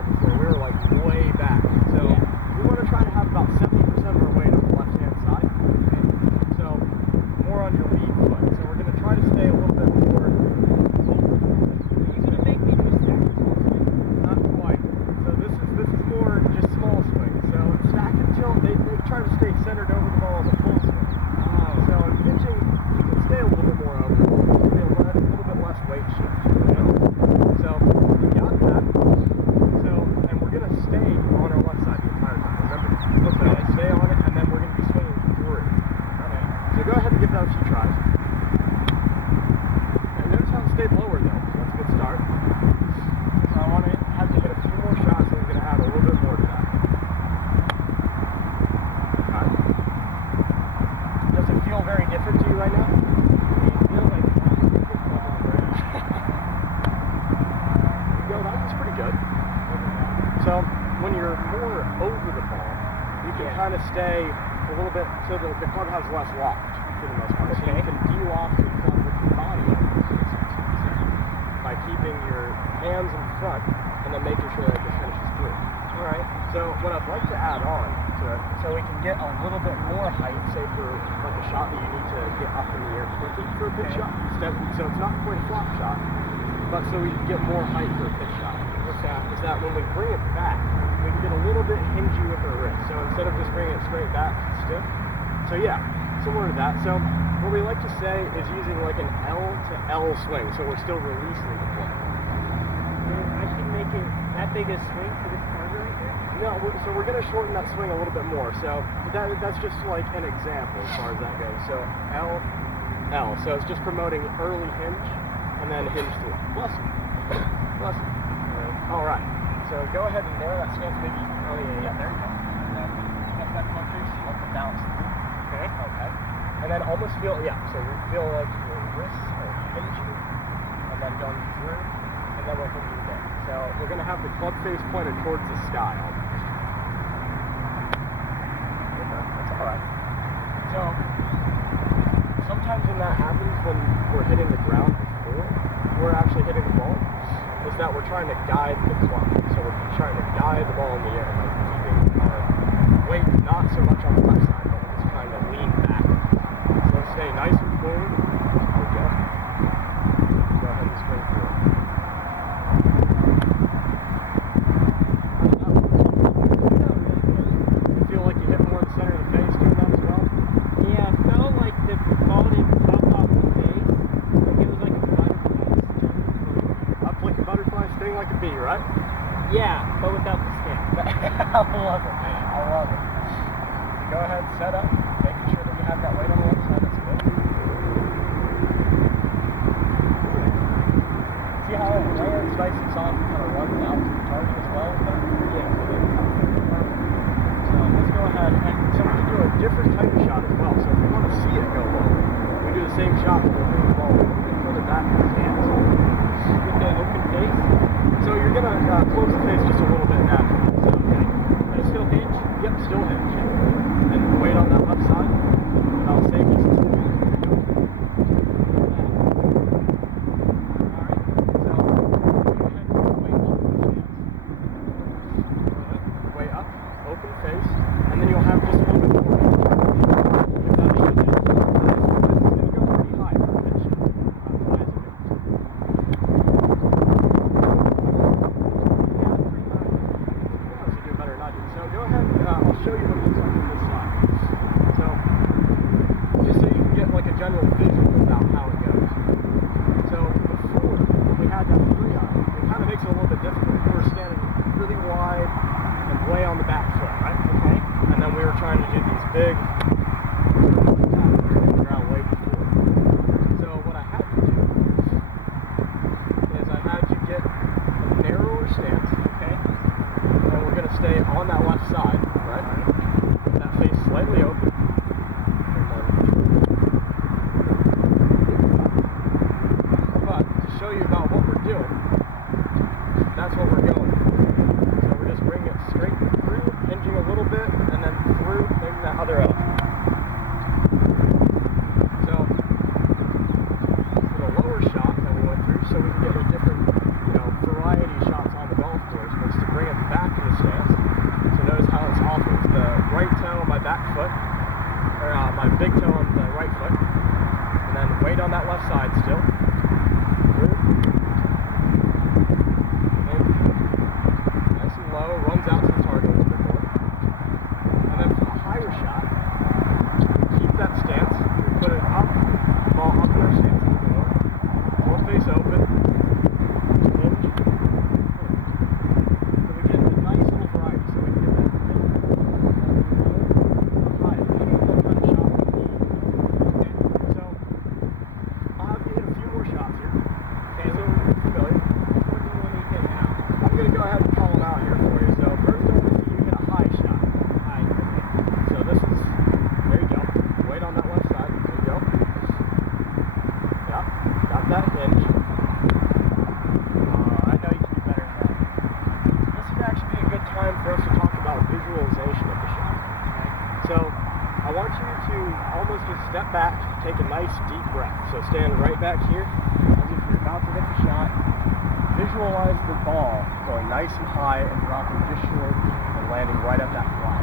there before, we were like way back. So we want to try to have about 70% of our weight on the left-hand side. Okay. So more on your lead foot. So we're going to try to stay a little bit more open. Are you going to make me do a stack and tilt swing? Not quite. So this is more just small swing. So stack and tilt, they try to stay centered over the ball in the full swing. So in pitching, you can stay a little bit more over the ball. It's going to be a little bit less weight shift. So we got that. So, and we're going to stay on our left side the entire time. Remember? Okay. So stay on it, and then we're going to be swinging through. Okay. So go ahead and give that a few tries. And notice how it stayed lower though. So that's a good start. So I want to have to hit a few more shots, and we're going to add a little bit more to that. Okay. Does it feel very different to you right now? It feels like it's on the ground. Yo, that was pretty good. So when you're more over the ball, you can kind of stay a little bit, so the club has less loft for the most part. So you can de-loft the club with your body by keeping your hands in front and then making sure that it finishes through. Alright, so what I'd like to add on to it, so we can get a little bit more height, say for like a shot that you need to get up in the air quickly for a pitch shot. So it's not quite a flop shot, but so we can get more height for a pitch shot. Is that when we bring it back, we can get a little bit hingy with our wrist. So instead of just bringing it straight back, stiff. So yeah, similar to that. So what we like to say is using like an L to L swing, so we're still releasing the club. I should make it that big a swing for this corner right here? No, so we're going to shorten that swing a little bit more. So that's just like an example as far as that goes. So L, L. So it's just promoting early hinge and then hinge through. Bless you. Bless you. All right. So go ahead and narrow that stance maybe. Oh yeah, there you go. And then get that club face, let the bounce through. Okay. Okay. And then almost feel, yeah. So you feel like your wrists are hinging and then going through, and then we're hinging there. So we're going to have the club face pointed towards the sky almost. Okay, that's all right. So sometimes when that happens, when we're hitting the ground before we're actually hitting the ball, is that we're trying to guide the club. So we're trying to guide the ball in the air by keeping our weight not so much on the left side, but we're just trying to lean back. So let's stay nice and forward. There we go. Go ahead and swing through. You feel like you hit more in the center of the face doing that as well? Yeah, it felt like the ball didn't pop off the face. Like it was like a butterfly. Up like a butterfly, sting like a bee, right? Yeah, but without the sting. I love it. I love it. Go ahead, set up, making sure that you have that weight on the left side. That's good. See how it lands nice and soft and kind of runs out to the target as well? Yeah. So let's go ahead and so we can do a different type of shot as well. So if we want to see it go lower, we do the same shot, but we'll bring the ball a little bit further back in the stance. With the open face. So you're going to close the face just a little bit naturally. So, okay. But still hinge? Yep, still hinge. And weight on that left side. About safety. Alright, so go ahead and put weight up in the stance. Way up, open face, and then you'll have just a little bit more hinge. If that makes sense. It's going to go pretty high for a pitch. As high as it goes. So go ahead and I'll show you what it looks like on this side. So just so you can get like a general visual about how it goes. So before we had that 3-iron, it kind of makes it a little bit difficult. We were standing really wide and way on the back foot, right? Okay. And then we were trying to do these big hitting the ground way before. So what I had to do is I had to get a narrower stance, okay? And we're going to stay on that left side, right? That face slightly open. But to show you about what we're doing, that's what we're going. So we're just bringing it straight through, hinging a little bit, and then through, maybe that other elbow. So for the lower shot that we went through, so we can get a different, variety of shots on the golf course. is to bring it back in the stance. So notice how it's off of the right toe on my back foot, or my big toe on the right foot, and then weight on that left side still. Through. Nice and low, runs out to the target a little bit more. And then for the higher shot, keep that stance, put it up, ball up in our stance a little bit more. Full face open. Hinge. So we get a nice little variety. So we can get that middle, that high, depending on what kind of shot we need. Okay, so I'll have you hit a few more shots here. Okay, so we're familiar. What do you want me to hit now? I'm going to go ahead and call them out here for you. So first I want to see you hit a high shot. High. Okay. So this is, there you go. Weight on that left side. There you go. Yep, got that hinge. I know you can do better than that. This would actually be a good time for us to talk about visualization of the shot. Okay. So I want you to almost just step back, take a nice deep breath. So stand right back here as if you're about to hit the shot. Visualize the ball going nice and high and dropping just short and landing right at that fly.